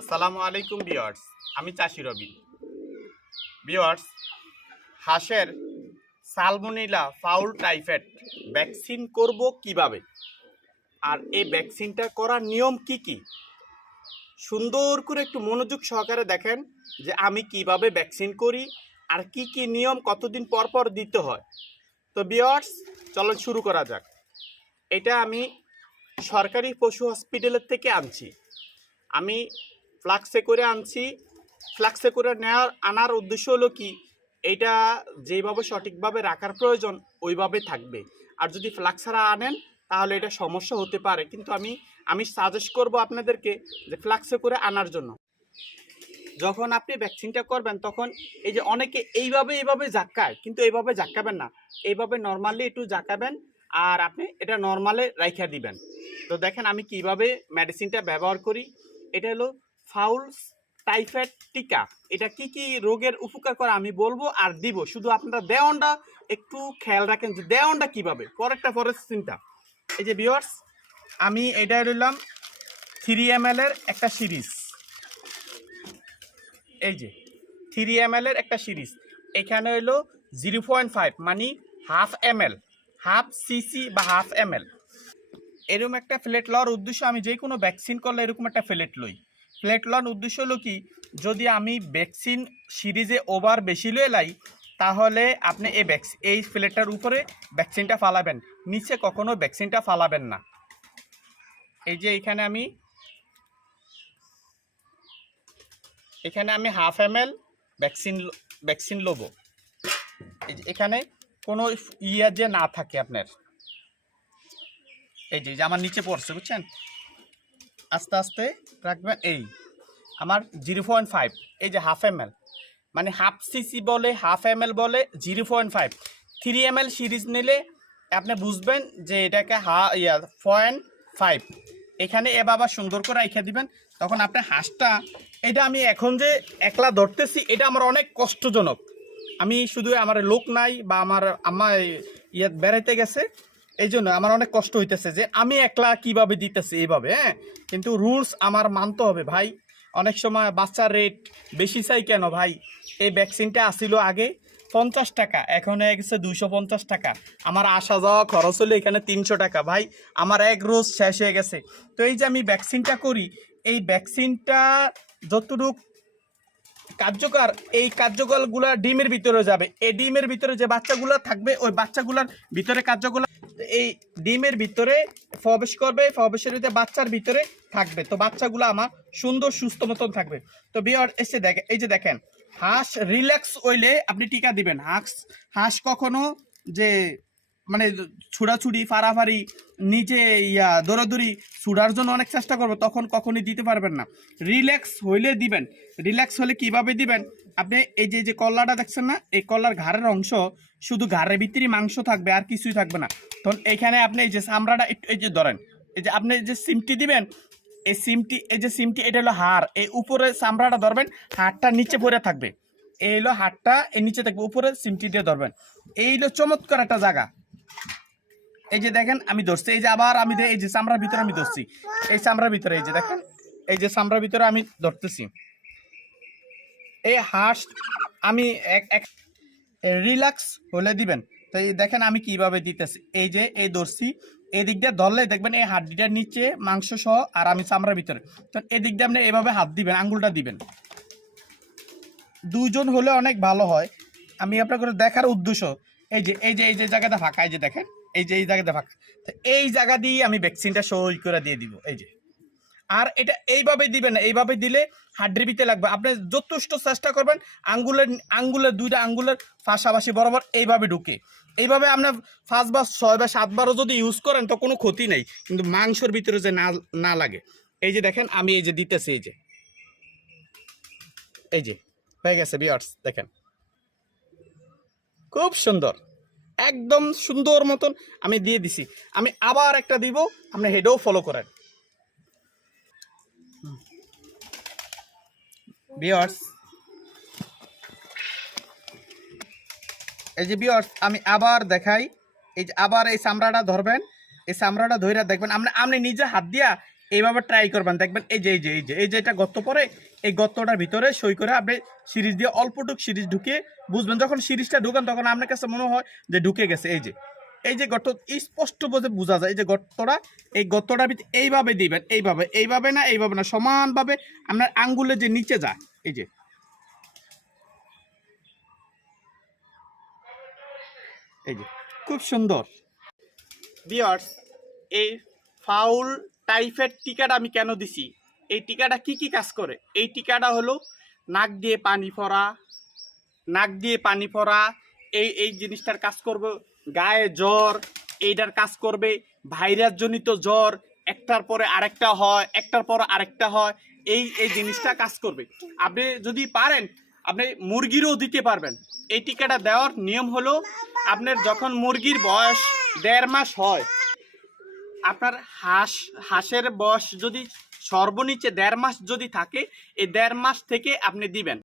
আসসালামু আলাইকুম বিয়ার্স আমি চাষি রবি। বিয়ার্স হাঁসের সালমোনিলা ফাউল টাইফয়েড ভ্যাকসিন করব কীভাবে? আর এই ভ্যাকসিনটা করার নিয়ম কি কি? সুন্দর করে একটু মনোযোগ সহকারে দেখেন যে আমি কীভাবে ভ্যাকসিন করি আর কি কি নিয়ম কতদিন পর পর দিতে হয়। তো বিয়ার্স চলো শুরু করা যাক। এটা আমি সরকারি পশু হসপিটালের থেকে আনছি। আমি ফ্লাক্সে করে আনছি। ফ্লাক্সে করে নেওয়ার, আনার উদ্দেশ্য হলো কি? এটা যেভাবে সঠিকভাবে রাখার প্রয়োজন, ওইভাবে থাকবে। আর যদি ফ্লাক্সারা আনেন, তাহলে এটা সমস্যা হতে পারে। কিন্তু আমি আমি সাজেস্ট করব আপনাদেরকে যে ফ্লাক্সে করে আনার জন্য। যখন আপনি ভ্যাকসিনটা করবেন, তখন এই যে অনেকে এইভাবে এইভাবে জাক্কায়, কিন্তু এইভাবে জাক্কাবেন না। এইভাবে নর্মালি একটু জাকাবেন আর আপনি এটা নর্মালে রাইখা দিবেন। তো দেখেন আমি কীভাবে মেডিসিনটা ব্যবহার করি। এটা হলো ফাউল টাইফয়েড টিকা এটা কি কি রোগের উপকার করে আমি বলব আর দিব। শুধু আপনারা দেওয়ানটা একটু খেয়াল রাখেন যে দেওয়ানটা কীভাবে। পরেরটা পরের চিন্তা এই যে বিয়ার্স আমি এটা রইলাম থ্রি এম এর একটা সিরিজ এই যে থ্রি এম এর একটা সিরিজ এখানে হলো জিরো পয়েন্ট ফাইভ মানে half M L half CC বা হাফ এম এল এরকম একটা ফ্লেট লওয়ার উদ্দেশ্য আমি যে কোনো ভ্যাকসিন করলে এরকম একটা ফ্লেট লই। লওয়ার উদ্দেশ্য হলো কি? যদি আমি ভ্যাকসিন সিরিজে ওভার বেশি লয়ে লাই, তাহলে আপনি এই ভ্যাকস, এই ফ্লেটটার উপরে ভ্যাকসিনটা ফালাবেন। নিচে কখনো ভ্যাকসিনটা ফালাবেন না। এই যে এখানে আমি এখানে আমি হাফ এম এল ভ্যাকসিন ভ্যাকসিন লোবো। এখানে কোনো ইয়া যে না থাকে আপনার। এই যে আমার নিচে পড়ছে, বুঝছেন? আস্তে আস্তে রাখবেন এই। আমার জিরো পয়েন্ট ফাইভ, এই যে হাফ এম এল। মানে হাফ সিসি বলে, হাফ এম এল বলে zero point five. Three ML এল সিরিজ নিলে আপনি বুঝবেন যে এটাকে হা, ইয়া, পয়েন্ট ফাইভ। এখানে এ বাবা সুন্দর করে রেখে দিবেন। তখন আপনি হাঁসটা, এটা আমি এখন যে একলা ধরতেছি, এটা আমার অনেক কষ্টজনক। আমি শুধু আমার লোক নাই বা আমার আমার ইয়ে বেড়াইতে গেছে। এই জন্য আমার অনেক কষ্ট হইতেছে যে আমি একলা কীভাবে দিতেছি এইভাবে হ্যাঁ? কিন্তু রুলস আমার মানতে হবে ভাই। অনেক সময় বাচ্চার রেট বেশি চাই কেন ভাই? এই ভ্যাকসিনটা আসিল আগে পঞ্চাশ টাকা, এখন হয়ে গেছে দুশো পঞ্চাশ টাকা। আমার আসা যাওয়া খরচ হলো এখানে তিনশো টাকা ভাই। আমার এক রোজ শেষ হয়ে গেছে। তো এই যে আমি ভ্যাকসিনটা করি, এই ভ্যাকসিনটা যতটুকু কার্যকর, এই কার্যকরগুলো ডিমের ভিতরে যাবে। এই ডিমের ভিতরে যে বাচ্চাগুলো থাকবে, ওই বাচ্চাগুলোর ভিতরে কার্যকর এই ডিমের ভিতরে প্রবেশ করবে, প্রবেশের ভিতরে বাচ্চার ভিতরে থাকবে। তো বাচ্চাগুলো আমার সুন্দর, সুস্থ মতন থাকবে। তো বিয়ার, এসে দেখে, এই যে দেখেন, হাঁস রিল্যাক্স হইলে আপনি টিকা দিবেন। হাঁস হাঁস কখনো যে মানে ছুড়াছুড়ি, ফাড়াফাড়ি নিচে ইয়া দৌড়াদৌড়ি ছুড়ার জন্য অনেক চেষ্টা করব, তখন কখনই দিতে পারবেন না। রিল্যাক্স হইলে দিবেন। রিল্যাক্স হলে কীভাবে দিবেন? আপনি এই যে যে কল্লাটা দেখছেন না, এই কল্লার ঘাড়ের অংশ শুধু ঘাড়ের ভিতরে মাংস থাকবে, আর কিছুই থাকবে না। তখন এইখানে আপনি এই যে চামড়াটা একটু, এই যে ধরেন, এই যে আপনি যে সিমটি দিবেন, এই সিমটি, এই যে সিমটি, এটা হলো হাড়। এই উপরে চামড়াটা ধরবেন, হাড়টা নিচে পড়ে থাকবে। এই হলো হাড়টা, এই নিচে থাকবে, উপরে সিমটি দিয়ে ধরবেন। এই হলো চমৎকার একটা জায়গা। এই যে দেখেন, আমি ধরছি। এই যে আবার আমি এই যে চামড়ার ভিতরে আমি ধরছি। এই চামড়ার ভিতরে, এই যে দেখেন, এই যে চামড়ার ভিতরে আমি ধরতেছি। এই হাঁস আমি এক রিল্যাক্স হলে দিবেন। তো এই দেখেন, আমি কীভাবে দিতেছি। এই যে, এই ধরছি। এই দিক দিয়ে ধরলে দেখবেন এই হাড্ডিটার নিচে মাংস সহ আর আমি চামড়ার ভিতরে। তো এই দিক দিয়ে আপনি এভাবে হাত দিবেন, আঙ্গুলটা দিবেন। দুজন হলে অনেক ভালো হয়। আমি আপনার করে দেখার উদ্দেশ্য, এই যে এই যে এই যে জায়গাটা ফাঁকা, এই যে দেখেন। এই যে, এই জায়গাটা ফাঁকা তো এই জায়গা দিয়ে আমি ভ্যাকসিনটা সই করে দিয়ে দিব, এই যে। আর এটা এইভাবে দিবেন না, এইভাবে দিলে হাড্ডির ভিতরে লাগবে। আপনি যথেষ্ট চেষ্টা করবেন, আঙ্গুলের আঙ্গুলের, দুইটা আঙ্গুলের পাশাপাশি বরাবর এইভাবে ঢুকে। এইভাবে আপনার পাঁচ বা ছয় বা সাতবারও যদি ইউজ করেন, তো কোনো ক্ষতি নেই, কিন্তু মাংসর ভিতরে যে না না লাগে। এই যে দেখেন, আমি এই যে দিতেছি, এই যে। এই যে, হয়ে গেছে বিয়ার্স দেখেন। খুব সুন্দর। একদম সুন্দর মতন আমি দিয়ে দিছি। আমি আবার একটা দিব, আপনি হেডেও ফলো করেন। এই যে বিয়ার্স আমি আবার দেখাই। এই যে আবার এই চামড়াটা ধরবেন, এই চামড়াটা ধরে দেখবেন, আপনি আপনি নিজে হাত দিয়া এইভাবে ট্রাই করবেন। দেখবেন এই যে এই যে এই যে এই যে এটা গর্ত পরে, এই গর্তটার ভিতরে সই করে আপনি সিরিজ দিয়ে অল্পটুক সিরিজ ঢুকিয়ে বুঝবেন। যখন সিরিজটা ঢুকান, তখন আপনার কাছে মনে হয় যে ঢুকে গেছে। এই যে এই যে গর্ত স্পষ্ট বোঝে, বোঝা যায়। এই যে গর্তটা, এই গর্তটার ভিতরে এইভাবে দিবেন, এইভাবে এইভাবে না এইভাবে না, সমানভাবে আপনার আঙ্গুলের যে নিচে যায়, এই যে। এই যে, খুব সুন্দর। বিয়ার্স এই ফাউল টাইফের টিকাটা আমি কেন দিছি? এই টিকাটা কি কি কাজ করে? এই টিকাটা হলো নাক দিয়ে পানি পড়া নাক দিয়ে পানি পড়া এই এই জিনিসটার কাজ করবে গায়ে জ্বর, এইটার কাজ করবে ভাইরাস জনিত জ্বর, একটার পরে আরেকটা হয়, একটার পর আরেকটা হয়, এই এই জিনিসটা কাজ করবে। আপনি যদি পারেন, আপনি মুরগিরও দিতে পারবেন। এই টিকাটা দেওয়ার নিয়ম হলো, আপনার যখন মুরগির বয়স দেড় মাস হয় আপনার হাঁস, হাঁসের বয়স যদি সর্বনিচে দেড় মাস যদি থাকে, এই দেড় মাস থেকে আপনি দিবেন।